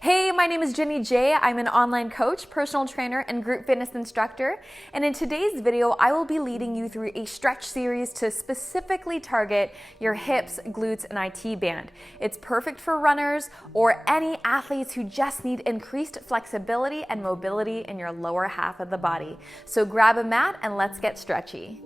Hey, my name is Jenny J. I'm an online coach, personal trainer, and group fitness instructor. And in today's video, I will be leading you through a stretch series to specifically target your hips, glutes, and IT band. It's perfect for runners or any athletes who just need increased flexibility and mobility in your lower half of the body. So grab a mat and let's get stretchy.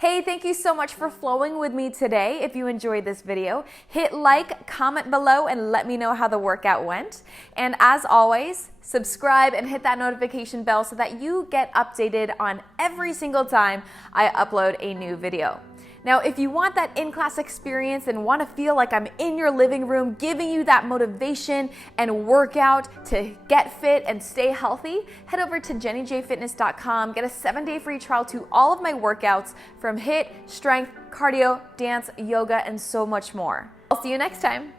Hey, thank you so much for flowing with me today. If you enjoyed this video, hit like, comment below, and let me know how the workout went. And as always, subscribe and hit that notification bell so that you get updated on every single time I upload a new video. Now, if you want that in-class experience and want to feel like I'm in your living room giving you that motivation and workout to get fit and stay healthy, head over to jennyjfitness.com, get a 7-day free trial to all of my workouts from HIIT, strength, cardio, dance, yoga, and so much more. I'll see you next time.